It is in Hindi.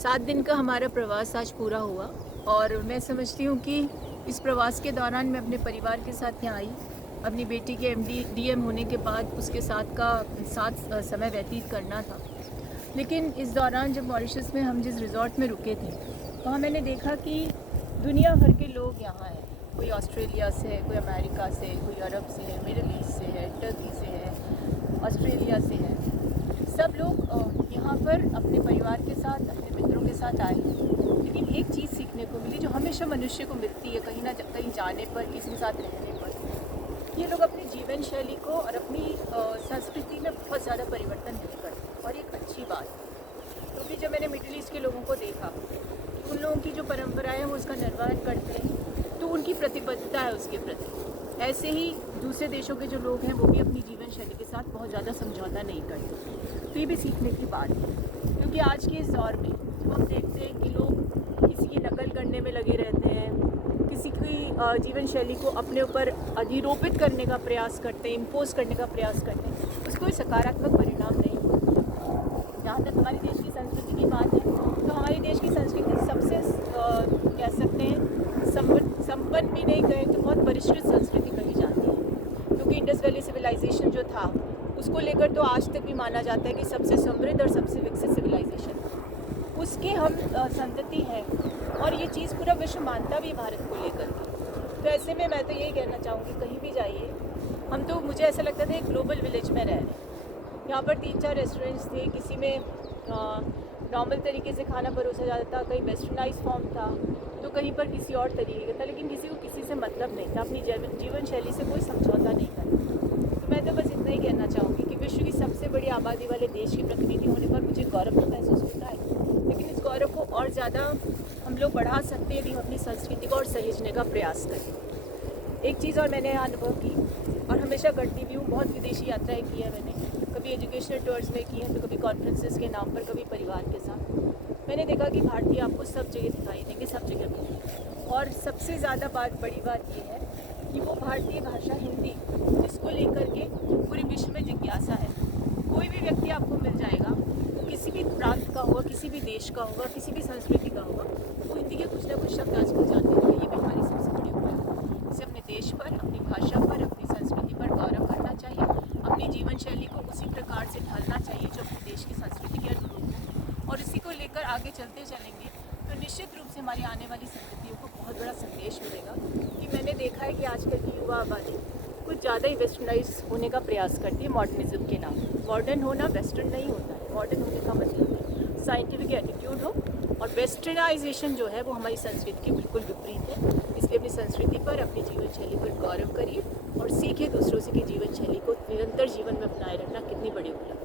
7 दिन का हमारा प्रवास आज पूरा हुआ और मैं समझती हूँ कि इस प्रवास के दौरान मैं अपने परिवार के साथ यहाँ आई। अपनी बेटी के एमडी डीएम होने के बाद उसके साथ समय व्यतीत करना था। लेकिन इस दौरान जब मॉरिशस में हम जिस रिज़ॉर्ट में रुके थे, वहाँ मैंने देखा कि दुनिया भर के लोग यहाँ हैं। कोई ऑस्ट्रेलिया से है, कोई अमेरिका से, कोई अरब से है, मिडल ईस्ट से है, टर्की से है, ऑस्ट्रेलिया से है। सब लोग यहाँ पर अपने परिवार के साथ, अपने मित्रों के साथ आए। लेकिन एक चीज़ सीखने को मिली जो हमेशा मनुष्य को मिलती है कहीं ना कहीं जाने पर, किसी के साथ रहने पर। ये लोग अपनी जीवन शैली को और अपनी संस्कृति में बहुत ज़्यादा परिवर्तन नहीं करते, और एक अच्छी बात है। क्योंकि जब मैंने मिडिल ईस्ट के लोगों को देखा कि उन लोगों की जो परंपराएं हैं वो उसका निर्वहन करते हैं, तो उनकी प्रतिबद्धता है उसके प्रति। ऐसे ही दूसरे देशों के जो लोग हैं वो भी अपनी जीवन शैली के साथ बहुत ज़्यादा समझौता नहीं करते। तो ये भी सीखने की बात है, क्योंकि आज के इस दौर में जब हम देखते हैं कि लोग किसी की नकल करने में लगे रहते हैं, किसी की जीवन शैली को अपने ऊपर अधिरोपित करने का प्रयास करते हैं, इम्पोज करने का प्रयास करते हैं, उसको कोई सकारात्मक परिणाम नहीं होता। जहाँ तक हमारे देश की संस्कृति की बात है, तो हमारे देश की संस्कृति सबसे कह सकते हैं संपन्न भी नहीं कहें तो बहुत परिष्कृत संस्कृति कही जाती है। क्योंकि इंडस वैली सिविलाइजेशन जो था उसको लेकर तो आज तक भी माना जाता है कि सबसे समृद्ध और सबसे विकसित सिविलाइजेशन था। उसके हम संतति हैं, और ये चीज़ पूरा विश्व मानता भी भारत को लेकर के। तो ऐसे में मैं तो यही कहना चाहूँगी, कहीं भी जाइए, हम तो मुझे ऐसा लगता था एक ग्लोबल विलेज में रह रहे हैं। यहाँ पर 3-4 रेस्टोरेंट्स थे, किसी में नॉर्मल तरीके से खाना परोसा जाता था, कहीं वेस्टर्नाइज फॉर्म था, तो कहीं पर किसी और तरीके का था। लेकिन किसी को किसी से मतलब नहीं था, अपनी जीवन शैली से कोई समझौता नहीं करता। तो मैं तो बस इतना ही कहना चाहूँगी कि विश्व की सबसे बड़ी आबादी वाले देश की प्रतिनिधि होने पर मुझे गौरव तो महसूस होता है, लेकिन इस गौरव को और ज़्यादा हम लोग बढ़ा सकते हैं यदि हम अपनी संस्कृति को और सहेजने का प्रयास करें। एक चीज़ और मैंने यहाँ अनुभव की, और हमेशा करती भी हूँ, बहुत विदेशी यात्राएँ की है मैंने। कभी एजुकेशनल टूर्स में की हैं, तो कभी कॉन्फ्रेंसेस के नाम पर, कभी परिवार के साथ। मैंने देखा कि भारतीय आपको सब जगह दिखाई देंगे, सब जगह मिलेंगे। और सबसे ज़्यादा बड़ी बात ये है कि वो भारतीय भाषा हिंदी, जिसको लेकर के पूरे विश्व में जिज्ञासा है। कोई भी व्यक्ति आपको मिल जाएगा, वो किसी भी प्रांत का होगा, किसी भी देश का होगा, किसी भी संस्कृति का होगा, वो हिंदी के कुछ ना कुछ शब्द आजकल जानते हैं। ये भी हमारी सबसे बड़ी उपलब्धि है। इसे अपने देश पर, अपनी भाषा पर, अपनी संस्कृति पर गौरव करना चाहिए। अपनी जीवन शैली को उसी प्रकार से ढालना चाहिए जो अपने देश की संस्कृति के अनुरूप हो, और इसी को लेकर आगे चलते चलेंगे तो निश्चित रूप से हमारी आने वाली संस्कृतियों को बहुत बड़ा संदेश मिलेगा। कि मैंने देखा है कि आजकल की युवा आबादी कुछ ज़्यादा ही वेस्टर्नाइज होने का प्रयास करती है मॉडर्निज्म के नाम। मॉडर्न होना वेस्टर्न नहीं होता है। मॉडर्न होने का मतलब है साइंटिफिक एटीट्यूड हो, और वेस्टर्नाइजेशन जो है वो हमारी संस्कृति के बिल्कुल विपरीत है। इसलिए अपनी संस्कृति पर, अपनी जीवन शैली पर गौरव करिए और सीखिए दूसरों से कि जीवन शैली को निरंतर जीवन में अपनाए रखना कितनी बड़ी उपलब्धि है।